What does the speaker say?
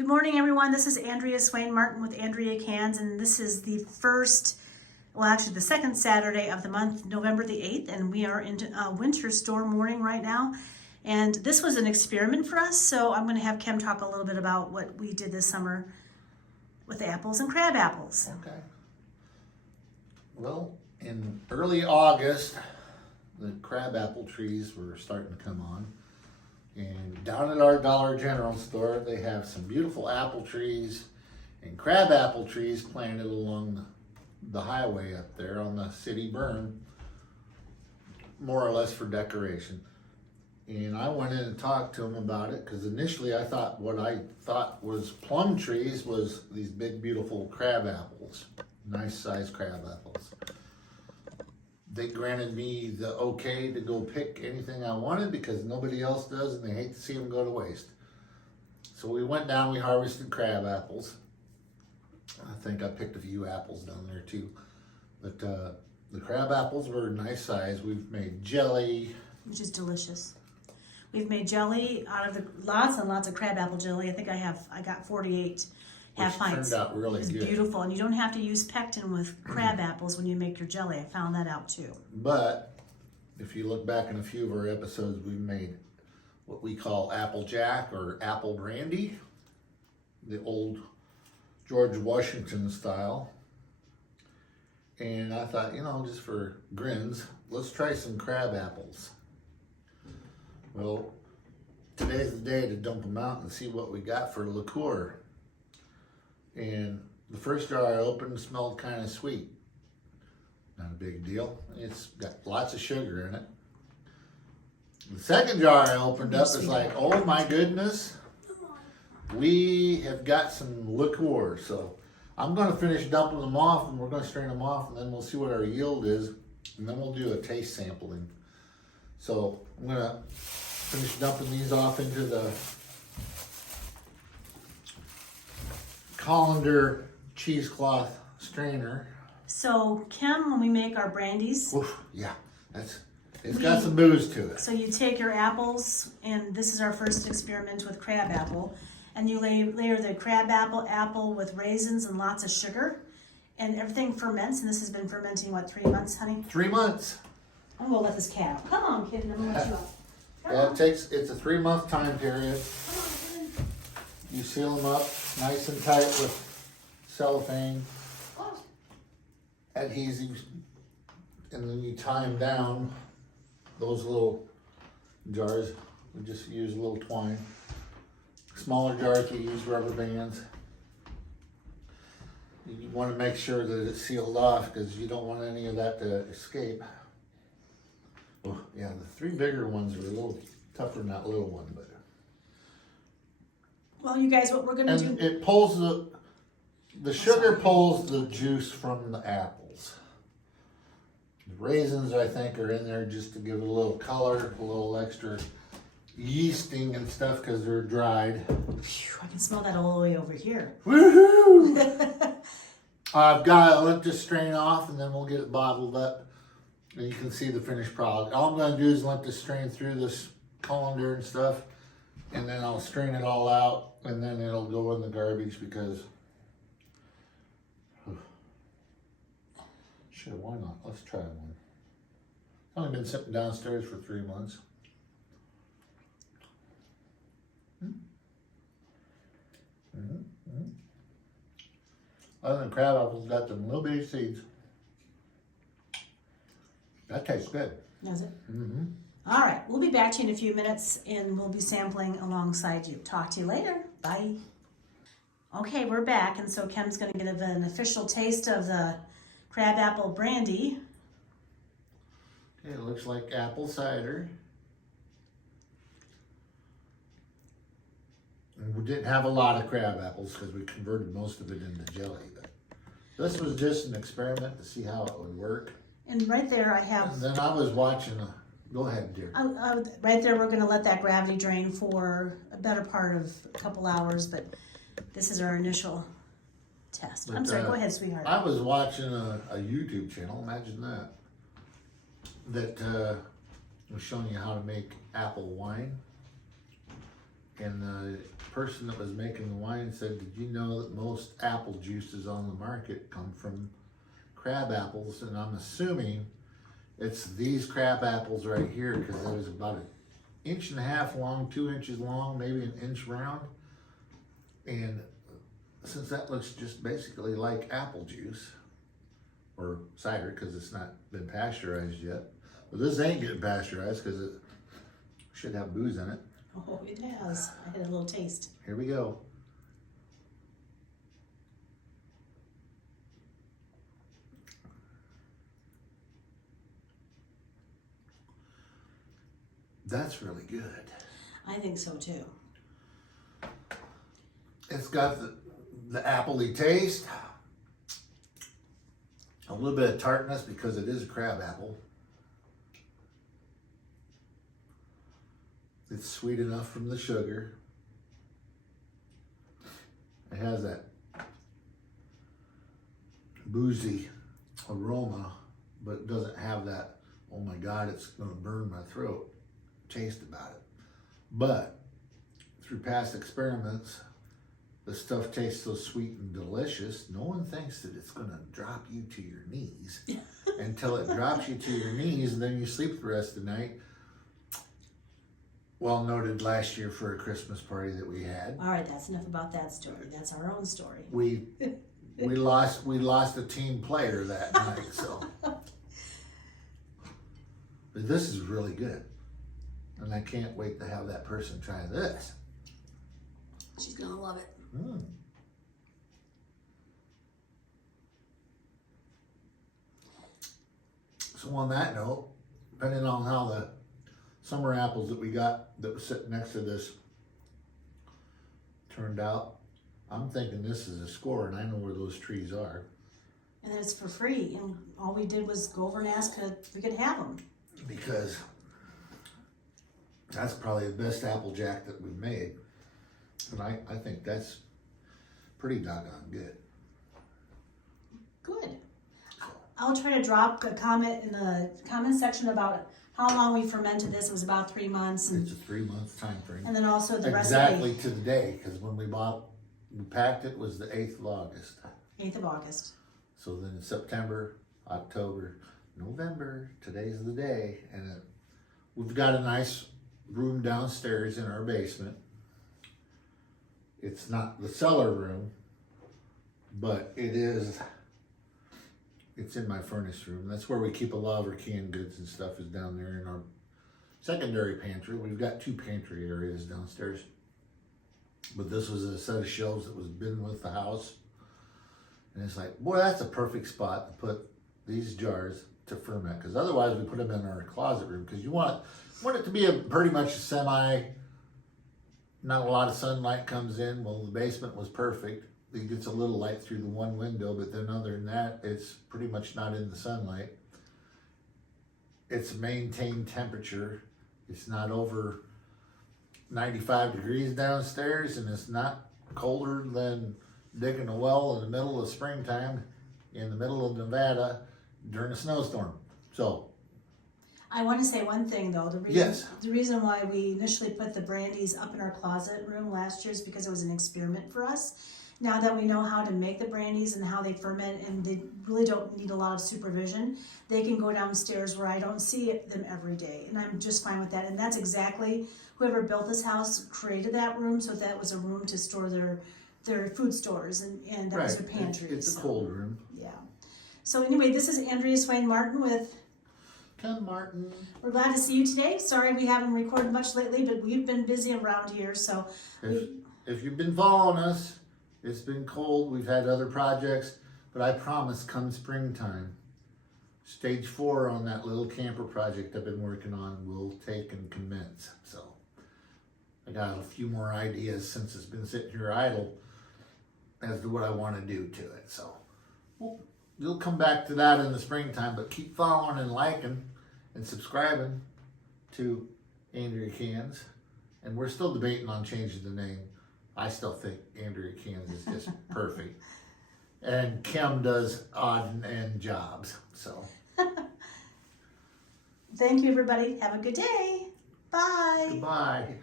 Good morning, everyone. This is Andrea Swain Martin with Andrea Cans, and this is the the second Saturday of the month, November the 8th, and we are in a winter storm warning right now. And this was an experiment for us, so I'm going to have Kim talk a little bit about what we did this summer with apples and crab apples. Okay. Well, in early August, the crabapple trees were starting to come on. And down at our Dollar General store, they have some beautiful apple trees and crabapple trees planted along the highway up there on the city berm, more or less for decoration. And I went in and talked to them about it because initially I thought what I thought was plum trees was these big, beautiful crabapples, nice sized crabapples. They granted me the okay to go pick anything I wanted because nobody else does and they hate to see them go to waste. So we went down, we harvested crab apples. I think I picked a few apples down there too. But the crab apples were nice size. We've made jelly. Which is delicious. We've made jelly out of lots and lots of crabapple jelly. I think I got 48 half pints. Turned out really good. It's beautiful, and you don't have to use pectin with crab apples when you make your jelly. I found that out too. But if you look back in a few of our episodes, we've made what we call apple jack or apple brandy, the old George Washington style. And I thought, just for grins, let's try some crab apples. Well, today's the day to dump them out and see what we got for liqueur. And the first jar I opened smelled kind of sweet. Not a big deal. It's got lots of sugar in it. The second jar I opened up is like, oh my goodness, we have got some liqueur. So I'm going to finish dumping them off and we're going to strain them off and then we'll see what our yield is. And then we'll do a taste sampling. So I'm going to finish dumping these off into the colander cheesecloth strainer. So Kim, when we make our brandies, oof, yeah, it's got some booze to it. So you take your apples, and this is our first experiment with crabapple, and you layer the apple with raisins and lots of sugar, and everything ferments. And this has been fermenting what, 3 months, honey? 3 months. I'm gonna let this cat out. Come on, kid, and I'm gonna let you out. Yeah, it's a 3-month time period. You seal them up nice and tight with cellophane, adhesives, and then you tie them down. Those little jars, we just use a little twine. Smaller jars, we use rubber bands. You want to make sure that it's sealed off because you don't want any of that to escape. Oh, yeah, the 3 bigger ones are a little tougher than that little one, but. Well, you guys, what we're gonna do? It pulls the sugar pulls the juice from the apples. The raisins, I think, are in there just to give it a little color, a little extra yeasting and stuff because they're dried. Phew, I can smell that all the way over here. Woohoo! I've got to let this strain off and then we'll get it bottled up. And you can see the finished product. All I'm going to do is let this strain through this colander and stuff. And then I'll strain it all out. And then it'll go in the garbage because... Sure, why not? Let's try one. It's only been sitting downstairs for 3 months. Other than crab apples, got them little bitty seeds. That tastes good. Does it? Mm-hmm. All right, we'll be back to you in a few minutes and we'll be sampling alongside you. Talk to you later. Bye. Okay, we're back, and so Kim's going to give an official taste of the Crabapple Brandy. Okay, it looks like apple cider. And we didn't have a lot of crab apples because we converted most of it into jelly. But this was just an experiment to see how it would work. And right there I have... And then I was watching go ahead, dear. Right there we're going to let that gravity drain for a better part of a couple hours, but this is our initial test. But, I'm sorry, go ahead, sweetheart. I was watching a YouTube channel, imagine that, that was showing you how to make apple wine. And the person that was making the wine said, did you know that most apple juices on the market come from crab apples? And I'm assuming it's these crab apples right here, because it was about 1.5 inches long, 2 inches long, maybe 1 inch round. And since that looks just basically like apple juice or cider, because it's not been pasteurized yet. But this ain't getting pasteurized because it should have booze in it. Oh, it has. I had a little taste. Here we go. That's really good. I think so too. It's got the appley taste, a little bit of tartness because it is a crab apple. It's sweet enough from the sugar. It has that boozy aroma, but it doesn't have that, oh my God, it's gonna burn my throat taste about it. But through past experiments, the stuff tastes so sweet and delicious, no one thinks that it's gonna drop you to your knees until it drops you to your knees, and then you sleep the rest of the night. Well noted last year for a Christmas party that we had. All right, that's enough about that story. That's our own story. We lost a team player that night, so. But this is really good. And I can't wait to have that person try this. She's gonna love it. Mm. So on that note, depending on how the summer apples that we got that was sitting next to this turned out, I'm thinking this is a score, and I know where those trees are. And it's for free, and all we did was go over and ask if we could have them. Because that's probably the best Applejack that we've made. And I think that's pretty doggone good. Good. I'll try to drop a comment in the comment section about how long we fermented this. It was about 3 months. It's a 3-month time frame. And then also the exactly recipe. To the day, because when we packed it was the 8th of August. 8th of August. So then in September, October, November, today's the day. And we've got a nice room downstairs in our basement. It's not the cellar room, but it's in my furnace room. That's where we keep a lot of our canned goods and stuff, is down there in our secondary pantry. We've got 2 pantry areas downstairs. But this was a set of shelves that was been with the house. And it's like, boy, that's a perfect spot to put these jars to ferment. Because otherwise we put them in our closet room. Because you want it to be pretty much a not a lot of sunlight comes in. Well, the basement was perfect. It gets a little light through the one window, but then other than that, it's pretty much not in the sunlight. It's maintained temperature. It's not over 95 degrees downstairs, and it's not colder than digging a well in the middle of springtime in the middle of Nevada during a snowstorm. So I want to say one thing though. Yes. The reason why we initially put the brandies up in our closet room last year is because it was an experiment for us. Now that we know how to make the brandies and how they ferment, and they really don't need a lot of supervision, they can go downstairs where I don't see them every day, and I'm just fine with that. And that's exactly, whoever built this house created that room, so that was a room to store their food stores, and that was their pantry. It's a cold room. Yeah. So anyway, this is Andrea Swain Martin with Ken Martin. We're glad to see you today. Sorry we haven't recorded much lately, but we've been busy around here, so. If you've been following us, it's been cold. We've had other projects, but I promise come springtime, stage 4 on that little camper project I've been working on will take and commence. So I got a few more ideas since it's been sitting here idle as to what I want to do to it. So you'll come back to that in the springtime, but keep following and liking and subscribing to Andrea Cans. And we're still debating on changing the name. I still think Andrea Cans is just perfect. And Kim does odd and end jobs, so. Thank you, everybody. Have a good day. Bye. Goodbye.